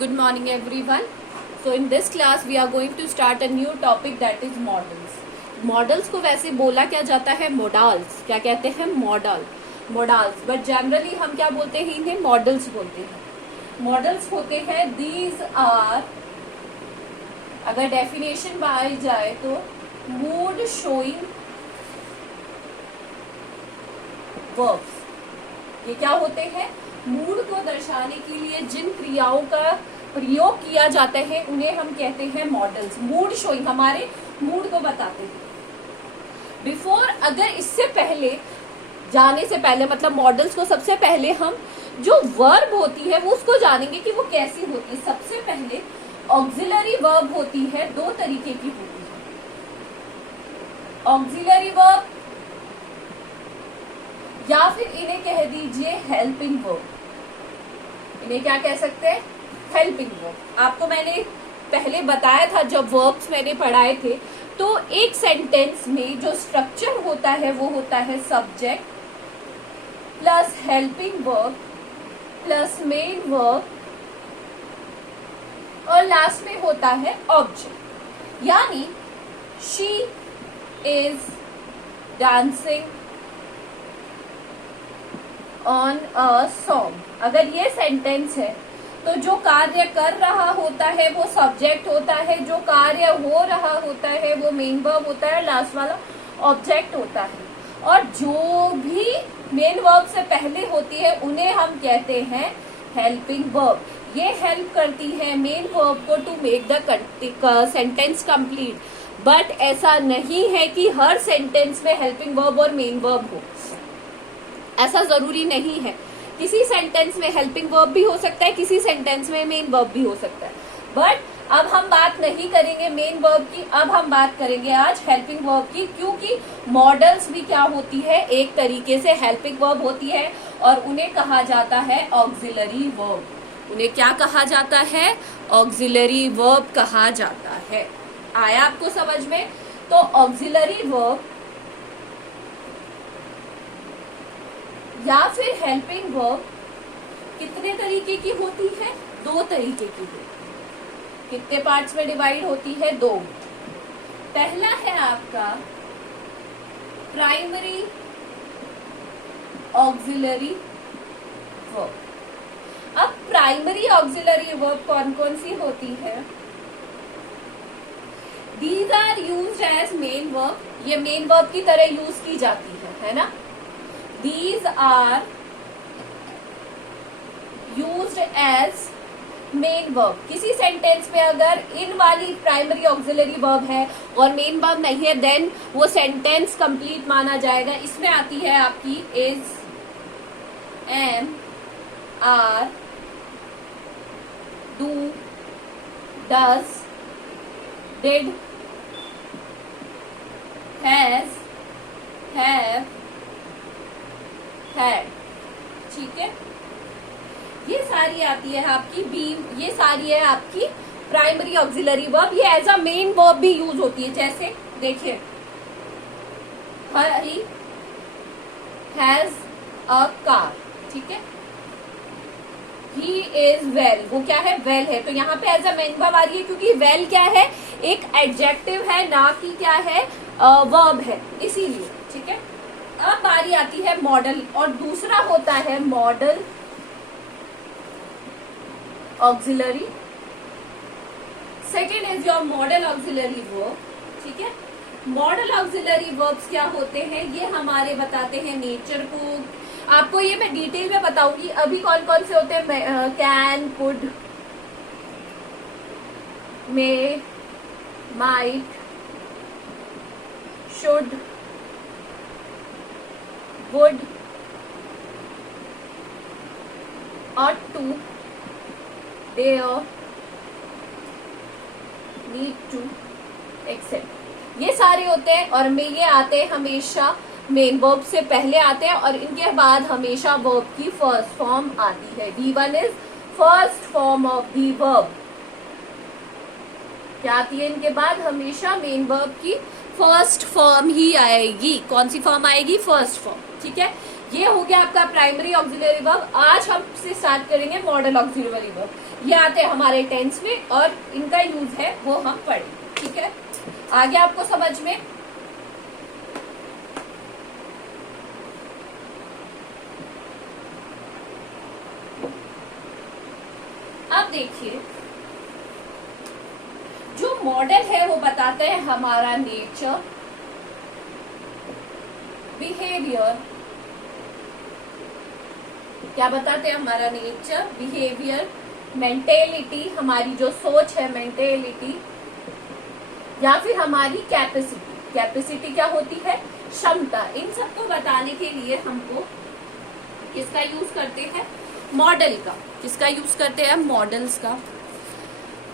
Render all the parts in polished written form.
Good morning everyone. So in this class we are going to start a new topic that is models. Models को वैसे बोला क्या जाता है modals. क्या कहते हैं मोडाल्स, बट जनरली हम क्या बोलते हैं इन्हें मॉडल्स बोलते हैं. मॉडल्स होते हैं दीज आर, अगर डेफिनेशन बाय जाए तो मूड शोइंग वर्ब्स. ये क्या होते हैं? मूड को दर्शाने के लिए जिन क्रियाओं का प्रयोग किया जाता है उन्हें हम कहते हैं मॉडल्स. मूड शोइंग हमारे मूड को बताते हैं. बिफोर, अगर इससे पहले जाने से पहले मतलब मॉडल्स को सबसे पहले हम जो वर्ब होती है वो उसको जानेंगे कि वो कैसी होती है. सबसे पहले ऑक्सिलरी वर्ब होती है, दो तरीके की होती है. ऑक्सिलरी वर्ब या फिर इन्हें कह दीजिए हेल्पिंग वर्ब. इन्हें क्या कह सकते हैं? Helping verb. आपको मैंने पहले बताया था जब वर्ब्स मैंने पढ़ाए थे, तो एक सेंटेंस में जो स्ट्रक्चर होता है वो होता है subject plus helping verb plus main verb और लास्ट में होता है ऑब्जेक्ट. यानी she is dancing on a song. अगर ये सेंटेंस है तो जो कार्य कर रहा होता है वो सब्जेक्ट होता है, जो कार्य हो रहा होता है वो मेन वर्ब होता है, लास्ट वाला ऑब्जेक्ट होता है. और जो भी मेन वर्ब से पहले होती है उन्हें हम कहते हैं हेल्पिंग वर्ब. ये हेल्प करती है मेन वर्ब को to make the sentence complete. But ऐसा नहीं है कि हर सेंटेंस में हेल्पिंग वर्ब और मेन वर्ब हो, ऐसा जरूरी नहीं है. किसी सेंटेंस में हेल्पिंग वर्ब भी हो सकता है, किसी सेंटेंस में मेन वर्ब भी हो सकता है. बट अब हम बात नहीं करेंगे मेन वर्ब की, अब हम बात करेंगे आज हेल्पिंग वर्ब की. क्योंकि मॉडल्स भी क्या होती है, एक तरीके से हेल्पिंग वर्ब होती है और उन्हें कहा जाता है ऑक्सिलरी वर्ब. उन्हें क्या कहा जाता है? ऑक्सिलरी वर्ब कहा जाता है. आया आपको समझ में? तो ऑक्सिलरी वर्ब या फिर हेल्पिंग वर्ब कितने तरीके की होती है? दो तरीके की होती है. कितने पार्ट्स में डिवाइड होती है? दो. पहला है आपका प्राइमरी ऑक्सिलरी वर्ब. अब प्राइमरी ऑक्सिलरी वर्ब कौन कौन सी होती है? These are used as main verb. ये मेन वर्ब की तरह यूज की जाती है ना. These are used as main verb. किसी सेंटेंस में अगर इन वाली प्राइमरी ऑक्सिलरी वर्ब है और मेन वर्ब नहीं है देन वो सेंटेंस कंप्लीट माना जाएगा. इसमें आती है आपकी is, am, are, do, does, did, has, have, है. ठीक है, ये सारी आती है आपकी बी. ये सारी है आपकी प्राइमरी ऑक्सिलरी वर्ब. ये एज अ मेन वर्ब भी यूज होती है. जैसे देखिए, ही हैज अ कार. ठीक है, ही इज वेल. वो क्या है? वेल है. तो यहाँ पे एज अ मेन वर्ब आ रही है क्योंकि वेल क्या है? एक एडजेक्टिव है, ना कि क्या है वर्ब है, इसीलिए. ठीक है, अब बारी आती है मॉडल और दूसरा होता है model auxiliary. Second is your model auxiliary verb. ठीक है, मॉडल ऑक्सिलरी वर्ब्स क्या होते हैं ये हमारे बताते हैं नेचर को. आपको ये मैं डिटेल में बताऊंगी. अभी कौन कौन से होते हैं? Can, could, may, might, should, would, ought to, dare, need to, etc. ये सारे होते हैं और में ये आते हैं हमेशा मेन वर्ब से पहले आते हैं और इनके बाद हमेशा वर्ब की फर्स्ट फॉर्म आती है. V1 is first form of the verb. क्या आती है इनके बाद? हमेशा मेन वर्ब की फर्स्ट फॉर्म ही आएगी. कौन सी फॉर्म आएगी? First form. ठीक है, ये हो गया आपका प्राइमरी ऑक्सिलरी वर्ब। आज हम से स्टार्ट करेंगे मॉडल ऑक्सिलरी वर्ब। ये आते हैं हमारे टेंस में और इनका यूज है वो हम पढ़ेंगे। ठीक है, आगे आपको समझ में। अब देखिए, जो मॉडल है वो बताते हैं हमारा नेचर, बिहेवियर। क्या बताते हैं? हमारा नेचर, बिहेवियर, मेंटेलिटी, हमारी जो सोच है मेंटेलिटी, या फिर हमारी कैपेसिटी। कैपेसिटी क्या होती है? क्षमता। इन सबको बताने के लिए हमको किसका यूज करते हैं? मॉडल का। किसका यूज करते हैं? मॉडल्स का।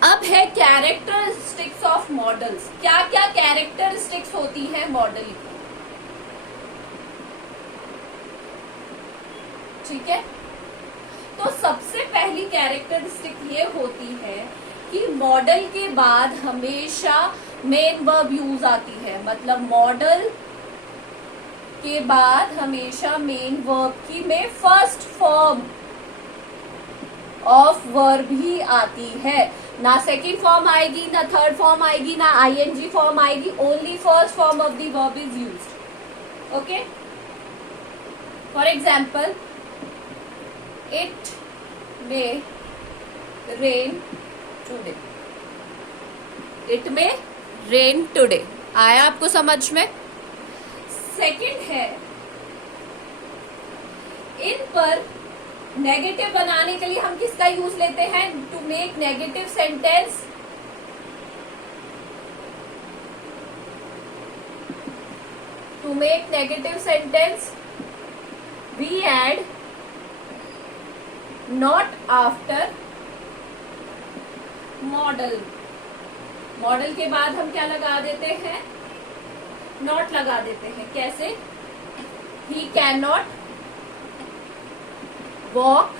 अब है कैरेक्टरिस्टिक्स ऑफ मॉडल्स। क्या क्या कैरेक्टरिस्टिक्स होती है मॉडल की? ठीक है, तो सबसे पहली कैरेक्टरिस्टिक ये होती है कि मॉडल के बाद हमेशा मेन वर्ब यूज आती है। मतलब मॉडल के बाद हमेशा मेन वर्ब की में फर्स्ट फॉर्म ऑफ वर्ब ही आती है। ना सेकंड फॉर्म आएगी, ना थर्ड फॉर्म आएगी, ना आईएनजी फॉर्म आएगी। Only first form of the verb is used. Okay, for example, it may rain today. It may rain today. आया आपको समझ में? सेकंड है, इन पर नेगेटिव बनाने के लिए हम किसका यूज लेते हैं? To make negative sentence, to make negative sentence we add not after modal. Modal के बाद हम क्या लगा देते हैं? नॉट लगा देते हैं। कैसे? He can not walk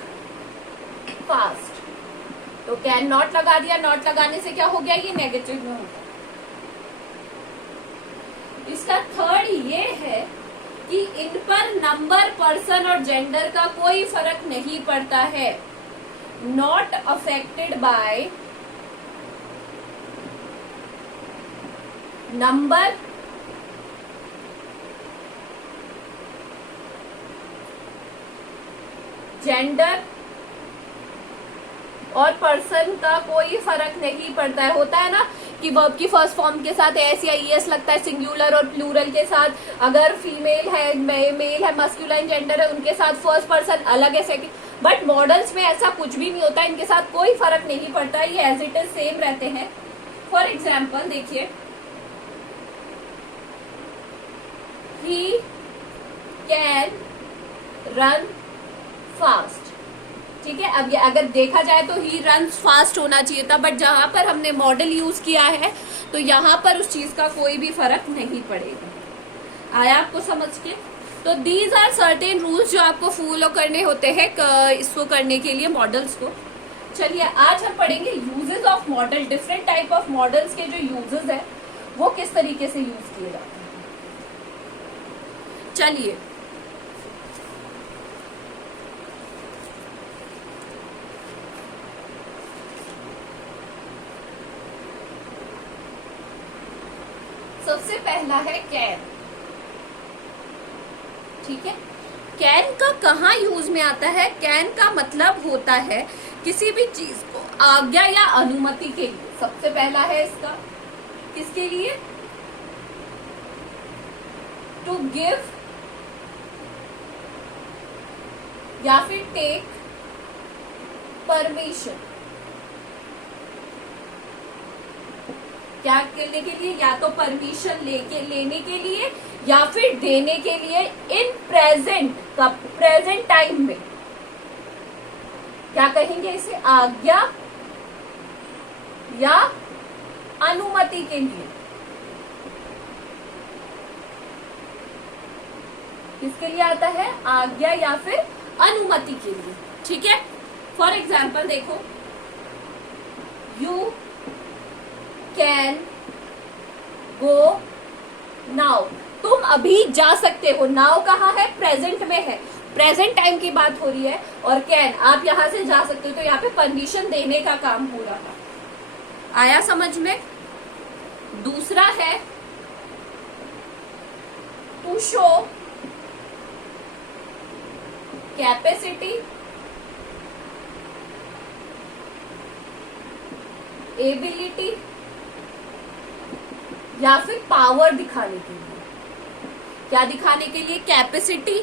fast. तो कैन नॉट लगा दिया। नॉट लगाने से क्या हो गया? ये नेगेटिव में होगा। इसका थर्ड ये है कि इन पर नंबर, पर्सन और जेंडर का कोई फर्क नहीं पड़ता है। Not affected by number, gender और पर्सन का कोई फर्क नहीं पड़ता है। होता है ना कि वर्ब की फर्स्ट फॉर्म के साथ एस या ईएस लगता है, सिंगुलर और प्लूरल के साथ। अगर फीमेल है, मेल है, मस्कुलाइन जेंडर है, उनके साथ फर्स्ट पर्सन अलग है, सेकंड। बट मॉडल्स में ऐसा कुछ भी नहीं होता, इनके साथ कोई फर्क नहीं पड़ता, ये एज इट इज सेम रहते हैं। फॉर एग्जाम्पल देखिए, ही कैन रन फास्ट। ठीक है, अब ये अगर देखा जाए तो ही रन्स फास्ट होना चाहिए था, बट जहां पर हमने मॉडल यूज किया है तो यहाँ पर उस चीज का कोई भी फर्क नहीं पड़ेगा। आया आपको समझ के? तो दीज आर सर्टेन रूल्स जो आपको फॉलो करने होते हैं इसको करने के लिए, मॉडल्स को। चलिए, आज हम पढ़ेंगे uses of model. Different type of models के जो यूजेस है वो किस तरीके से यूज किए जाते हैं। चलिए, सबसे पहला है कैन। ठीक है, कैन का कहाँ यूज में आता है? कैन का मतलब होता है किसी भी चीज को आज्ञा या अनुमति के लिए। सबसे पहला है इसका, किसके लिए? टू गिव या फिर टेक परमिशन। क्या करने के लिए? या तो परमिशन लेने के लिए या फिर देने के लिए। इन प्रेजेंट का प्रेजेंट टाइम में क्या कहेंगे इसे? आज्ञा या अनुमति के लिए। किसके लिए आता है? आज्ञा या फिर अनुमति के लिए। ठीक है, फॉर एग्जाम्पल देखो, यू कैन गो नाउ। तुम अभी जा सकते हो। नाउ कहाँ है? प्रेजेंट में है, प्रेजेंट टाइम की बात हो रही है। और कैन, आप यहां से जा सकते हो, तो यहाँ पे परमिशन देने का काम हो रहा है। आया समझ में? दूसरा है टू शो कैपेसिटी, एबिलिटी या फिर पावर दिखाने के लिए। क्या दिखाने के लिए? कैपेसिटी,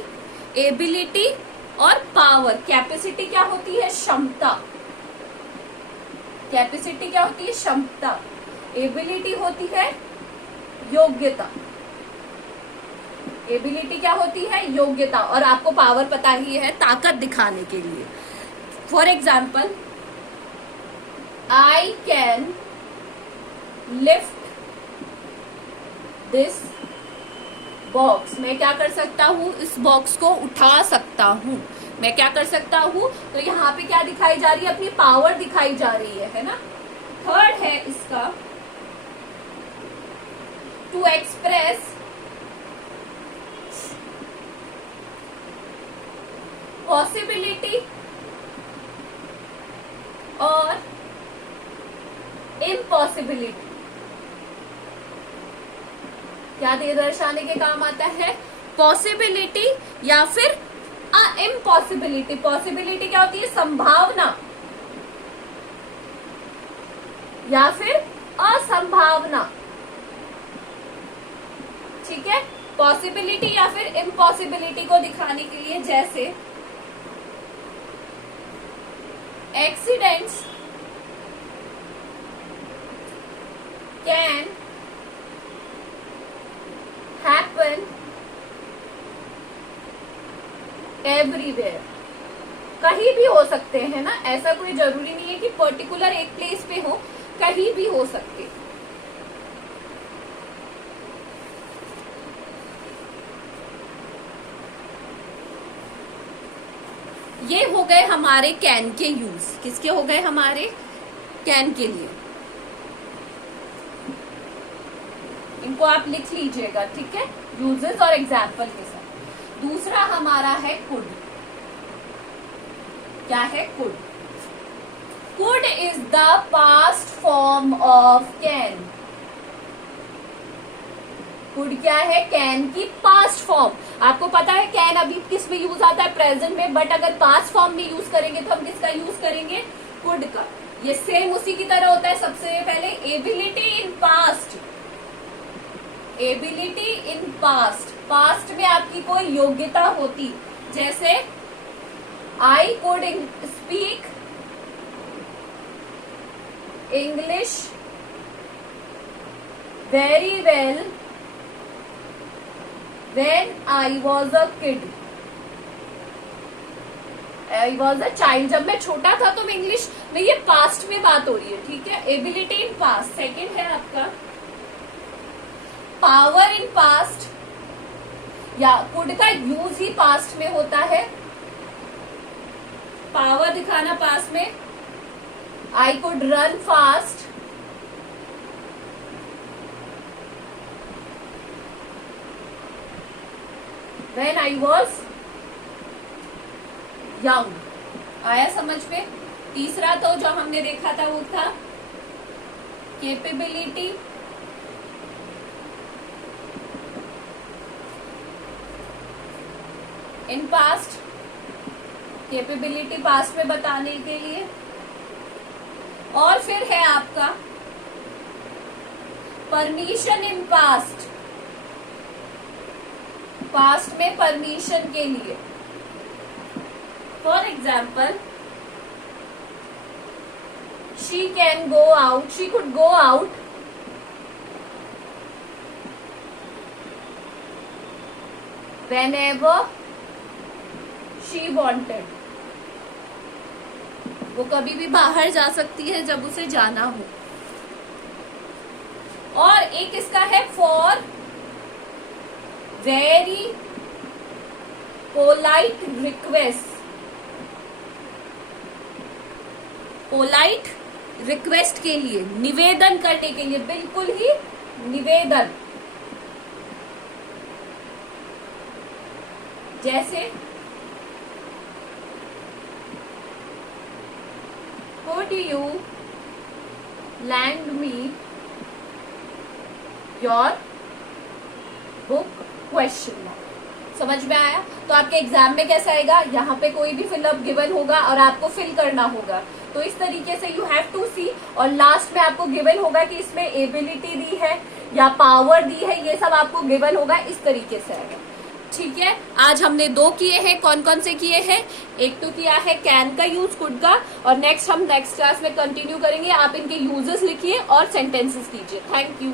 एबिलिटी और पावर। कैपेसिटी क्या होती है? क्षमता। कैपेसिटी क्या होती है? क्षमता। एबिलिटी होती है योग्यता। एबिलिटी क्या होती है? योग्यता। और आपको पावर पता ही है, ताकत दिखाने के लिए। For example, I can lift this box. मैं क्या कर सकता हूं? इस बॉक्स को उठा सकता हूं। मैं क्या कर सकता हूं? तो यहाँ पे क्या दिखाई जा रही है? अपनी पावर दिखाई जा रही है ना। थर्ड है इसका टू एक्सप्रेस पॉसिबिलिटी और इम्पॉसिबिलिटी। क्या दर्शाने के काम आता है? पॉसिबिलिटी या फिर इम्पॉसिबिलिटी। पॉसिबिलिटी क्या होती है? संभावना या फिर असंभावना। ठीक है, पॉसिबिलिटी या फिर इम्पॉसिबिलिटी को दिखाने के लिए, जैसे एक्सीडेंट्स कैन हैपन एवरीवेयर। कहीं भी हो सकते हैं ना, ऐसा कोई जरूरी नहीं है कि पर्टिकुलर एक प्लेस पे हो, कहीं भी हो सकते। ये हो गए हमारे कैन के यूज। किसके हो गए? हमारे कैन के लिए। इनको आप लिख लीजिएगा, ठीक है, यूजेस और एग्जाम्पल के साथ। दूसरा हमारा है कुड। क्या है? Could. Could is the past form of can. Could क्या है? कैन की पास्ट फॉर्म। आपको पता है कैन अभी किस में यूज आता है? प्रेजेंट में। बट अगर पास्ट फॉर्म में यूज करेंगे तो हम किसका यूज करेंगे? कुड का। ये सेम उसी की तरह होता है। सबसे पहले ability in past. Ability in past, past में आपकी कोई योग्यता होती, जैसे I could speak English very well when I was a kid. I was a child. जब मैं छोटा था तो मैं इंग्लिश में, ये पास्ट में बात हो रही है, ठीक है। Ability in past. सेकेंड है आपका पावर इन पास्ट, या कुड का यूज ही पास्ट में होता है। पावर दिखाना पास्ट में, I could run fast, when I was young। आया समझ में? तीसरा तो जो हमने देखा था वो था capability in past. Capability past में बताने के लिए। और फिर है आपका परमिशन इन पास्ट। पास्ट में परमिशन के लिए। For example, she can go out, she could go out whenever she wanted। वो कभी भी बाहर जा सकती है जब उसे जाना हो। और एक इसका है for very polite request. Polite request के लिए, निवेदन करने के लिए, बिल्कुल ही निवेदन। जैसे Would you lend me your book? Question mark. समझ में आया? तो आपके एग्जाम में कैसा आएगा, यहाँ पे कोई भी फिलअप गिवन होगा और आपको फिल करना होगा। तो इस तरीके से यू हैव टू सी, और लास्ट में आपको गिवन होगा कि इसमें एबिलिटी दी है या पावर दी है, ये सब आपको गिवन होगा। इस तरीके से आएगा। ठीक है, आज हमने 2 किए हैं। कौन कौन से किए हैं? एक तो किया है कैन का यूज, कुड का, और नेक्स्ट हम नेक्स्ट क्लास में कंटिन्यू करेंगे। आप इनके यूजेस लिखिए और सेंटेंसेस कीजिए। Thank you.